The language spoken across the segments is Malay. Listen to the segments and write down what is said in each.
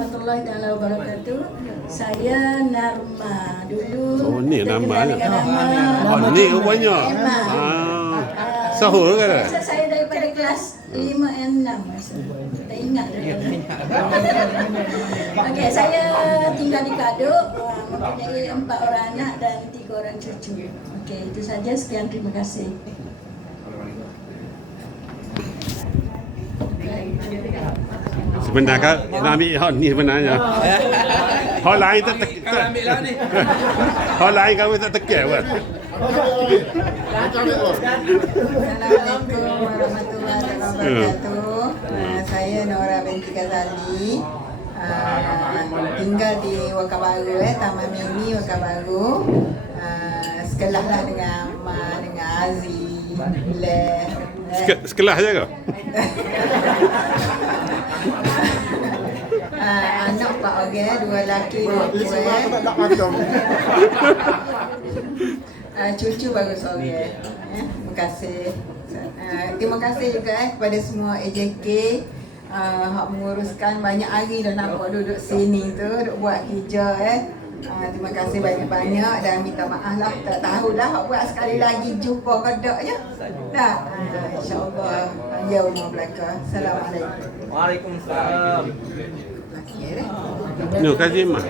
warahmatullahi taala wabarakatuh. Saya Narma. Dulu Oh, ni nama nama. Oh, ni rupanya. Ah. Sahur ke? Saya daripada kelas 5 dan 6 masa. Tak ingat dah. Okey, saya tinggal di Kaduk, uh, mempunyai empat orang anak dan tiga orang cucu. Okey, itu saja. Sekian terima kasih. Sebenarnya nak ambil hot ni sebenarnya. Hot lain tak tek. Kau ambil lah ni. Hot lain kamu tak tekek buat. Assalamualaikum warahmatullahi wabarakatuh. Uh, saya Nora binti Ghazali. Uh, tinggal di Wakabaru eh, Taman Mini Wakabaru. Uh, sekelah lah dengan Ma, dengan Aziz, Le. Sek- Sekelah je ke? Uh, anak Pak Oge, dua lelaki, dua perempuan. Uh, cucu bagus Oge. Eh, terima kasih. Uh, terima kasih juga eh, kepada semua AJK uh, hak menguruskan banyak hari dah nampak duduk sini tu duduk buat kerja eh. Uh, terima kasih banyak-banyak dan minta maaf lah tak tahu dah hak buat sekali lagi jumpa kedoknya. Dah. Uh, InsyaAllah dia umur belaka. Assalamualaikum. Waalaikumsalam. Laki eh. No, kasih mah.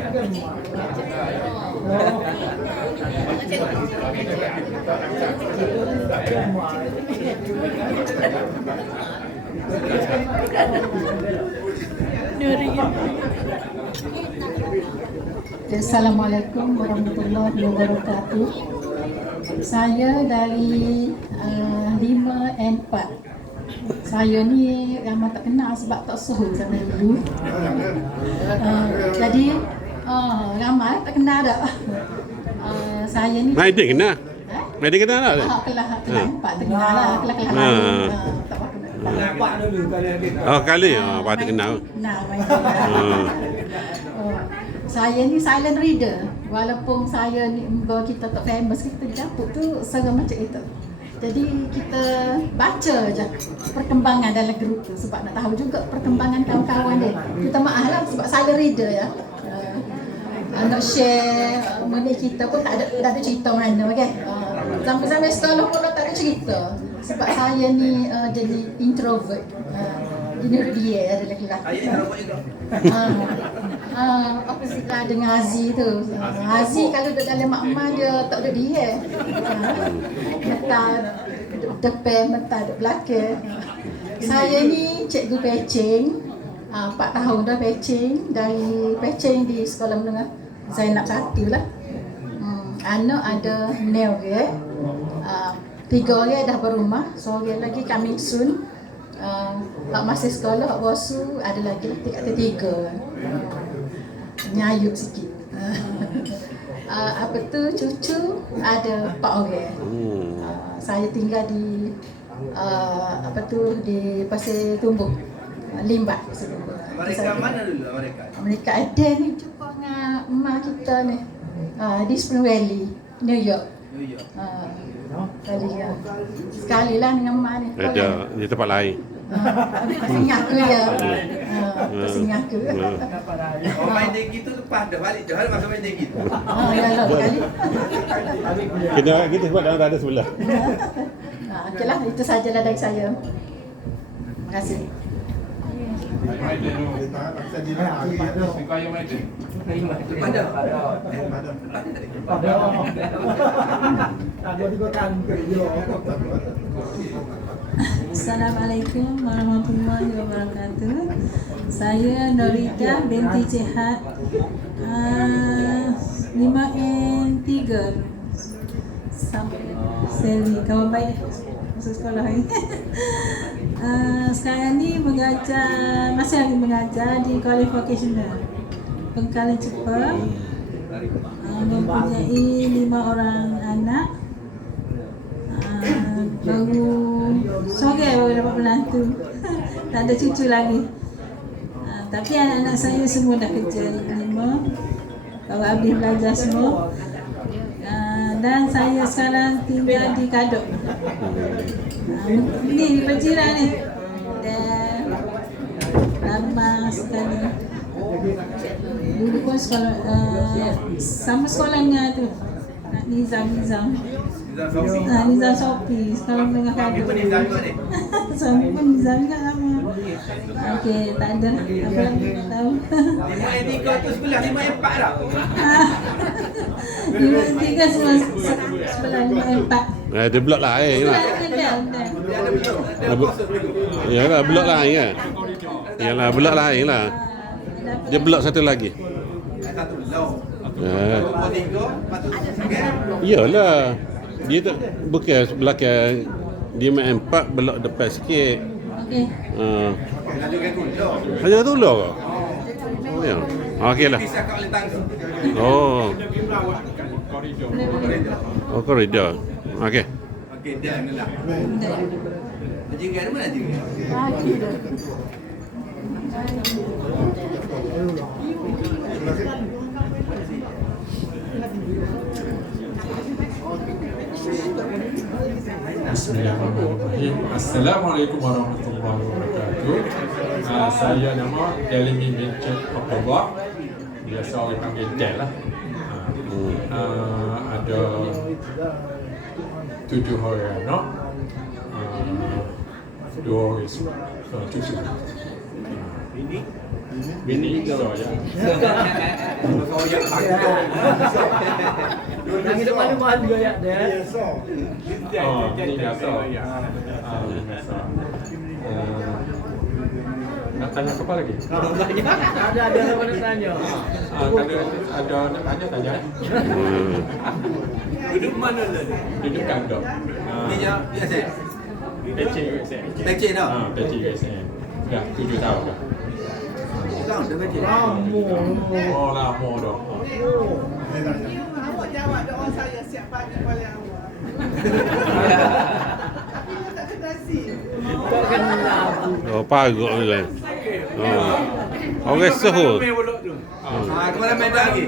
Assalamualaikum warahmatullahi wabarakatuh. Saya dari uh, 5 and 4. Saya ni ramai tak kenal sebab tak suhu sama dulu. Uh, jadi uh, ramai tak kenal dah. Uh, saya ni Mai dia kena. Ha? Mai dia kena tak? Ah, kelah kelah Ha. empat tak kenal lah kelah kelah Ha. lain. Ah, tak apa kenal. Nampak dulu kali. Oh, kali ah, patut kenal. Nah, main. Saya ni silent reader. Walaupun saya ni bawa kita tak famous kita di dapur tu serem macam itu. Jadi kita baca je perkembangan dalam grup tu sebab nak tahu juga perkembangan kawan-kawan dia. Kita maaf lah sebab silent reader ya. Uh, nak share uh, mengenai kita pun tak ada tak ada cerita mana kan. Uh, sampai-sampai sekolah pun tak ada cerita. Sebab saya ni uh, jadi introvert. Uh, jenis dia ada lelaki-lelaki. Ayat Ah, ah, apa lah dengan Aziz tu. Ah, Aziz kalau duduk dalam mak mak dia tak duduk dia Ah, Meta duduk depan, meta duduk belakang. Saya ni cikgu pecing ah, 4 tahun dah pecing Dari pecing di sekolah menengah Zainab satu lah. Hmm, Anak ada Nel ke ah, Tiga orang dah berumah. Seorang lagi coming soon. Uh, hak masih sekolah, hak bosu ada lagi lah tingkat. Nyayuk sikit. uh, apa tu cucu ada empat orang. Hmm. Uh, saya tinggal di uh, apa tu di Pasir Tumbuk. Limbat Pasir Tumbuk. Mereka mana dulu mereka? Mereka ada ni jumpa dengan emak kita ni. Uh, di Spring Valley, New York. New York. Uh, kali ya. Sekali lah dengan emak ni. Ada di tempat lain. Singgah aku ya. Singgah aku. Orang main tinggi tu lepas dah balik je. Hari masa main tinggi tu. Ah, ya lah kali. Kita kita sebab dalam ada sebelah. Ah, okeylah itu sajalah dari saya. Terima kasih. Assalamualaikum warahmatullahi wabarakatuh. Saya Norita binti Jihad. Uh, 5N 3 sampai Sally kawan baik masuk sekolah ni. uh, sekarang ni mengajar masih lagi mengajar di College Vocational Bengkali Cepa. Uh, mempunyai lima orang anak. Uh, baru sore baru dapat menantu. tak ada cucu lagi. Uh, tapi anak-anak saya semua dah kerja lima. Kalau habis belajar semua. Dan saya sekarang tinggal di Kadok. Uh, ni di Penjira ni. Dan lama sekali. Dulu pun sekolah uh, sama sekolahnya tu. Nak Nizam Nizam. Nizam Sofi. Nah, Nizam Sopi sekarang tengah Kami kado. pun Nizam juga ni. Suami pun Nizam juga. Okey, tak ada lah. Apa yang tak tahu. Lima yang tiga tu sebelah, lima yang empat dah. Lima tiga semua se- sebelah lima empat. Eh, dia blok lah. belum? Ada Abu- kosong dulu. Yalah, blok lain kan. Yalah, blok lain lah. Dia blok satu lagi. Satu. Eh. Second. Yalah. Dia tak bukan belakang dia main empat belok depan sikit. Okey. Ha. Hanya tu lah. Oh ya. Okeylah. Pisah kat oleh tangga. Oh. Oh, koridor. Okey. Okey, dah ni lah. Majikan mana majikan? Bismillahirrahmanirrahim. Assalamualaikum warahmatullahi wabarakatuh. Uh, saya nama Delimi Vincent Abdullah. Biasa orang panggil Del lah. Uh, uh, ada tujuh orang anak. Uh, dua orang. Uh, cucu. Uh, bini saya. Kau yang takut. Lagi depan rumah dia ya dia. Oh, ini biasa. Ah, ini biasa. Uh, nak tanya apa lagi? Ada ada orang nak tanya. Ah, kalau ada nak tanya tanya. Duduk mana lah? Duduk kandang. Ni Ah, je biasa. Pecing USM. Pecing dah. Ah, pecing USM. Dah tujuh tahun dah. Dah pecing. Oh, lama dah. Awak doa saya siap pagi pada awak. Tak kedasi. Tak kenal. Oh, pagok ni kan. Oh. Orang suhu. Ah, kemana main lagi?